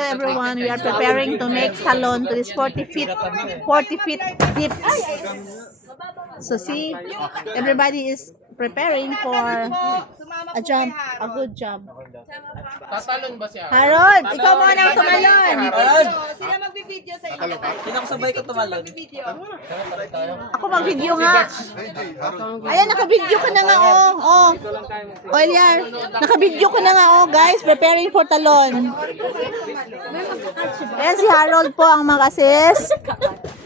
Hello everyone, we are preparing to make talon to this 40 feet deep. So see, everybody is preparing for a jump, a good jump. Tatalon ba siya? Harold, ikaw muna ang tumalon. Sila magbibideo sa inyo. Sino sabay ko tumalon? Ako mag-video nga. Ayan, naka-video ka na nga, oh. Oh. Eliar, naka-video ka na nga, oh, guys. Preparing for talon. Ayan si Harold po ang mag-assist.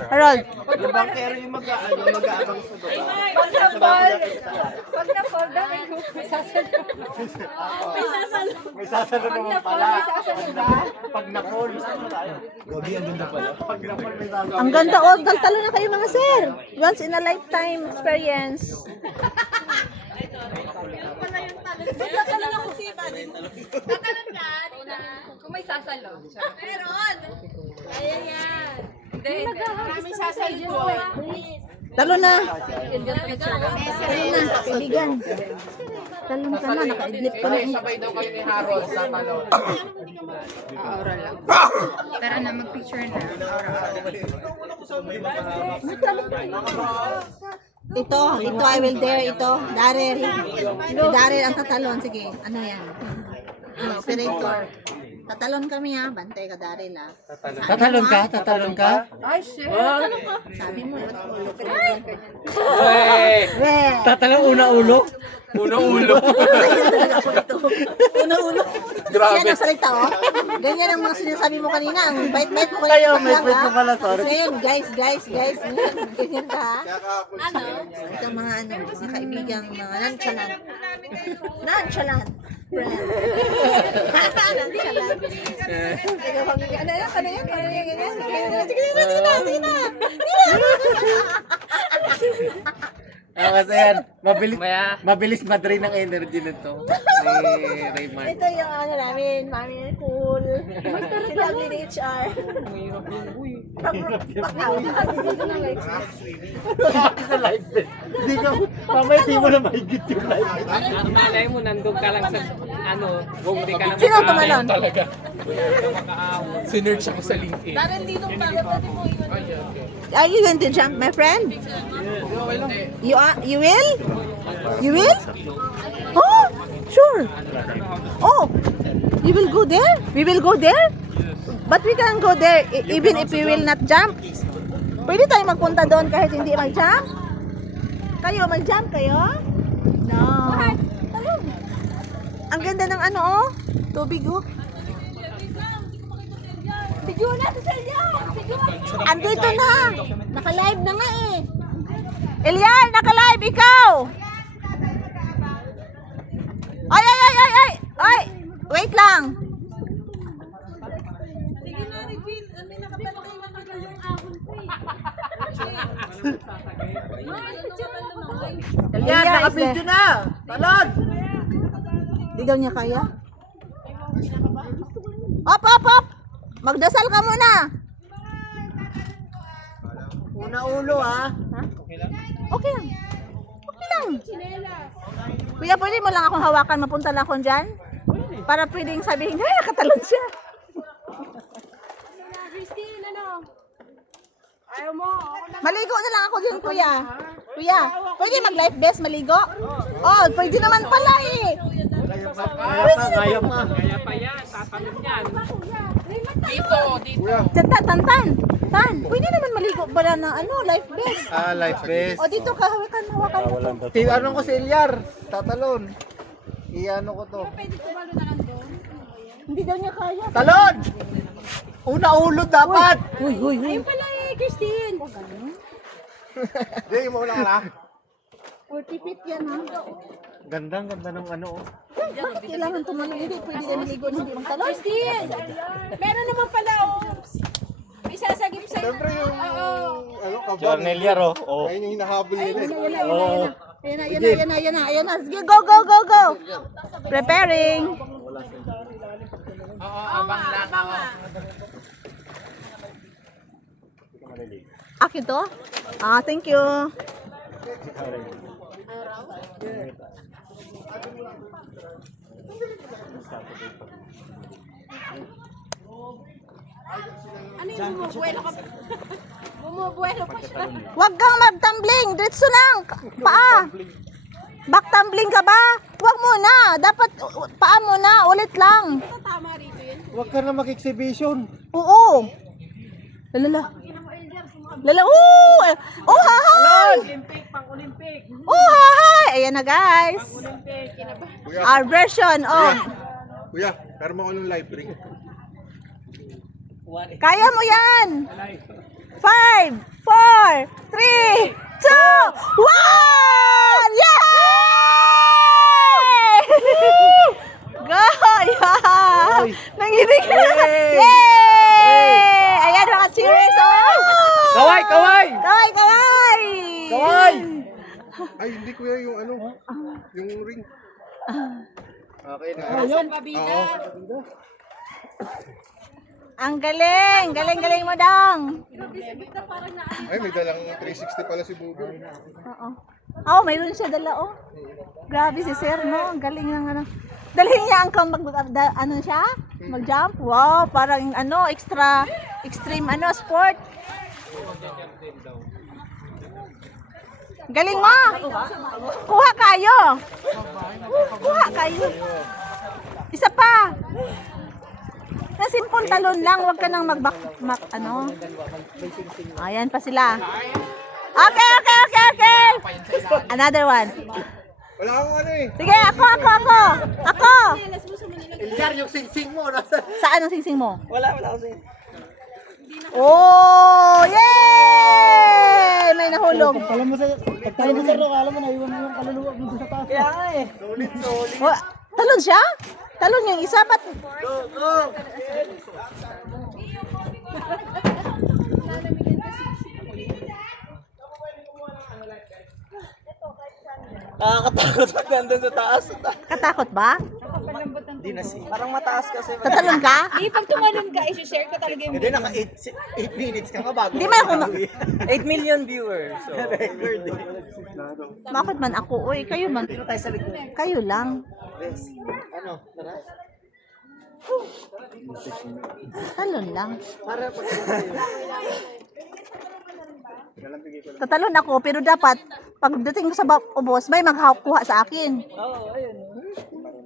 Harold. Yung bankero yung mag-aabang sa Pag na-fall down, may sasalo. May sasalo naman pala. Pag na-fall. Pag na-fall may sasalo. Ang ganda, oh. Talon na kayo mga sir. Once in a lifetime experience. Tatalon ako si Ivan. Tatalon ka, Rina. Kung may sasalo. Meron. Ayan yan. Hindi, kami sasalo. Talon na. Talon na, kaibigan. Talon ka na, naka-idlip ka na. eh. Sabay daw kayo ni Harold sa talon. Aura lang. Tara na, mag-picture na. Ito, I will dare ito. Daryl. Si Daryl ang tatalon. Sige, ano yan? Ano, operator. Tatalon kami ha. Bantay ka, Daryl ha. Tatalon ka? Tatalon ka? Ay, shit. Sabi mo. Wey! Tatalon una-ulo? Una-ulo? Uno-uno. Grabe. Siya nagsalita oh. Ganyan ang mga sinasabi mo kanina. Ang bait-bait mo Kayo, kanina. may pwede pala, sorry. Ngayon, guys. Ganyan ka ha. Ano? Ito mga mga kaibigan, mga nonchalant. Nonchalant. Friend. Nonchalant. Ano yan? Sige na. Kasi yan, mabilis madrain ng energy nito. Ni Raymond. Ito yung ano namin, Mami Cool. Sila ni HR. Sa live best. Hindi ka, mamaya di mo na mahigit yung live best. Malay mo, nandun ka lang sa, kung di ka na Sino tumalon? Talaga. Sinerch ako sa LinkedIn. Are you going to jump, my friend? You will? You will? Oh, sure. Oh, you will go there? We will go there? But we can go there even if we will not jump. Pwede tayo magpunta doon kahit hindi mag-jump? Kayo, mag-jump kayo? No. Ang ganda ng ano, oh. Tubig, oh. Video na, Celia! Andito na! Naka-live na nga eh. Elian, naka-live ikaw! Ay! Ay! Wait lang! Yan, naka-video na! Talon! Di daw niya kaya? Op! Magdasal ka muna! Una-ulo ha? Okay lang. Okay lang. Kuya, pwede mo lang akong hawakan, mapunta lang ako dyan? Para pwedeng sabihin, ay, nakatalon siya. Christine, ano? Ayaw mo. Maligo na lang ako dyan, kuya. Kuya, pwede mag-life vest, maligo? Oh, pwede naman pala eh. Kaya pa. kaya pa yan, tatalon yan. Dito. Tan. Pwede naman maligo pala na life vest. Live best. O dito ka, hawakan mo to. Anong ko si Eliar? Tatalon. Iano ko to. Hindi daw niya kaya. Talon! Una-ulo dapat! Huy. Ayun pala eh, Christine. Hindi, mo lang na. 40 feet yan ha. Ganda ng ano oh. Bakit kailangan tumalon? Hindi pwede na maligo, hindi magtalon. Christine! Meron naman pala, oh. May sasagip sa'yo. Siyempre yung kabal. Jornelier oh. Ayun yung hinahabol nila. Oo. Ayan na. Sige, go. Preparing. Abang lang. Akin to? Thank you. bumubuelo ka. Bumubuelo pa siya. Huwag kang mag-tumbling. Diretso lang. Paa. Back tumbling ka ba? Huwag muna. Dapat paa muna. Ulit lang. Tama rito yun. Huwag ka na mag-exhibition. Oo. Lalala. Lala. Oo. Oh, hahay. Oh, hahay. Ayan na, guys. Our version of. Kuya, pero mo ako ng live ring. Kaya mo yan. 5, 4, 3, 2, 1! Yay! Go! Yeah! Nanginig na! Yay! Ayan, mga cheers! Oh! Kaway! Kaway! Kaway! Kaway! Kaway! Ay, hindi kuya yung ano, yung ring. Okay na. Saan pabida? Ang galing! Galing-galing mo, Dang! Ay, may dalang 360 pala si Bubo. Oo. Oh, mayroon siya dala, oh. Grabe si Sir, no? Ang galing ng ano. Dalhin niya ang ano siya? Mag-jump? Wow, parang ano, extreme ano, sport. Galing mo! Kuha kayo! Kuha kayo! Isa pa! Na simple talon lang, wag ka nang ano. Ayan pa sila. Okay. Another one. Wala akong ano eh. Sige, ako. Ilyar, yung sing-sing mo. Nasa... Saan ang singsing mo? Wala ako sing. Oh, yay! May nahulog. Pagtalo mo sa ro, alam mo na, iwan mo yung kaluluwa mo sa taas. Kaya nga eh. Solid. Oh, talon siya? Talon yung isa, ba't? Go! Nakakatakot pag nandun sa taas. Katakot ba? Hindi na parang mataas kasi. Tatalon ka? Hindi, pag tumalon ka, i-share ko talaga yung Hindi, naka 8 minutes ka nga bago. Hindi man ako 8 million viewers. So, record. Bakit man ako? Uy, kayo man. Dito tayo sa likod. Kayo lang. Yes. Ano? Tara. Talon lang. Para pag Tatalon ako, pero dapat, pagdating ko sa ubos, may magkuha sa akin. Oo, ayun.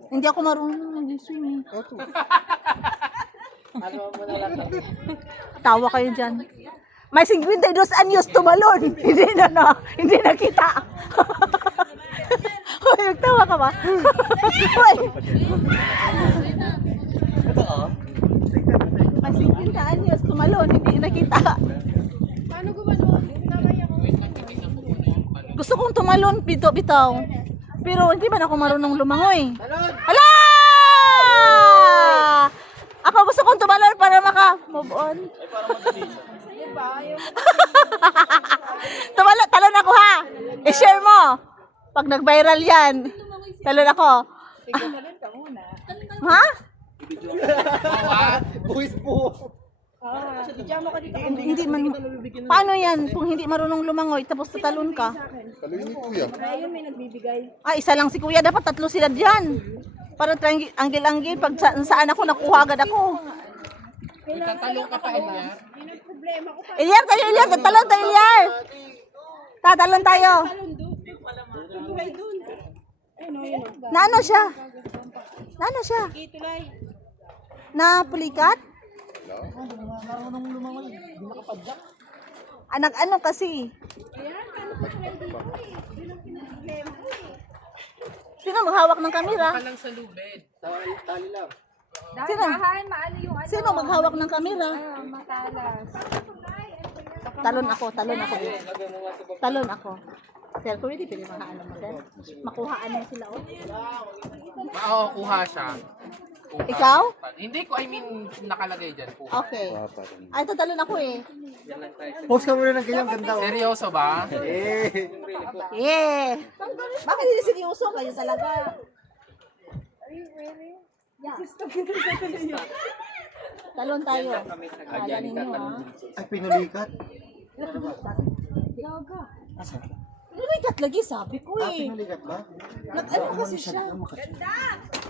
Hindi ako marunong mag-swimming. Ano mo na lang. Tawa kayo dyan. May 52 anyos tumalon. Hindi nakita. Uy, nagtawa ka ba? Uy. Ito oh. May 50 anyos tumalon, hindi nakita. Paano gumanon? Namay ako. Gusto kong tumalon, bitaw. Pero hindi man ako marunong lumangoy. Hala! Ako gusto kong tumalon para maka-move on. Talon ako ha. I-share mo. Pag nag-viral yan. Talon ako. Ha? Buwis po. Hindi man. Paano yan kung hindi marunong lumangoy tapos tatalon ka? Kaluin ni kuya. Ah, isa lang si kuya. Dapat tatlo sila dyan. Para anggil-anggil. Pag saan ako, nakuha agad ako. Tatalong ka pa, Ilyar. Ilyar tayo, Ilyar. Tatalon tayo, Ilyar. Tatalon tayo. Na ano siya? Na ano siya? Na pulikat? Ano kasi? Sino maghawak ng kamera? Ka lang sa lubid. Tali lang. Sino? Maano yung ano? Sino maghawak ng kamera? Matalas. Talon ako. Sir, kung hindi pwede makaano mo, sir. Makuhaan mo sila, oh. Kuha siya. Kuha. Ikaw? Hindi ko, I mean, nakalagay dyan. Kuha. Okay. Ay, tatalon ako eh. Post ka muna ng ganyan, ganda oh. Seryoso ba? Eh. Yeah! Bakit hindi seryoso kayo talaga? Talon tayo. Galing nyo, ha? Ay, pinulikat. Asa? Lumikat lagi, sabi ko Ah, eh. pinulikat ba? Nag-ano kasi siya.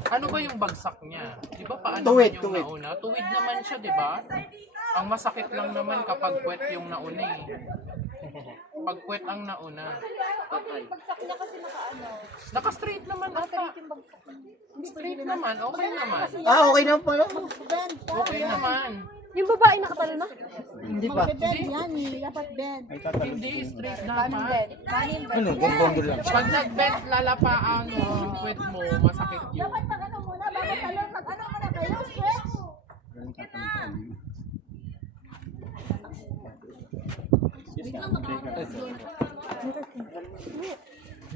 Ano ba yung bagsak niya? Di ba paano Tuwid, yung tuwid. nauna? Tuwid naman siya, di ba? Ang masakit lang naman kapag puwet yung nauna eh. Pag puwet ang nauna. Bagsak niya kasi nakaano. Naka-straight naman ata. Straight naman, okay naman. Okay na pala. Okay naman. Yung babae nakatalo na? Hindi pa. Hindi, straight dapat. Ano, gambong lang. Pag nag-bend, lalapaan mo yung puwet mo, masakit yun. Ano muna, bago talon, mag-ano muna kayo, stretch.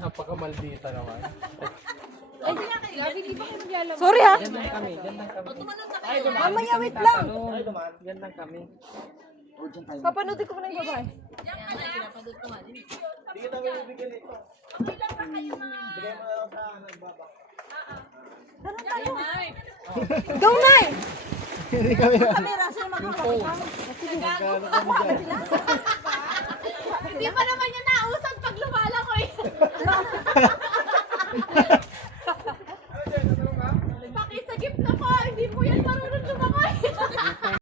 Napakamaldita naman. Ay, Gabi, di ba kayo maglalaro? Sorry ha. Yan lang kami, yan lang kami. Mamaya, wait lang. Yan lang kami. Papanoodin ko muna yung babae. Go, Nay! Hindi pa naman niya nausap pag lumala ko eh.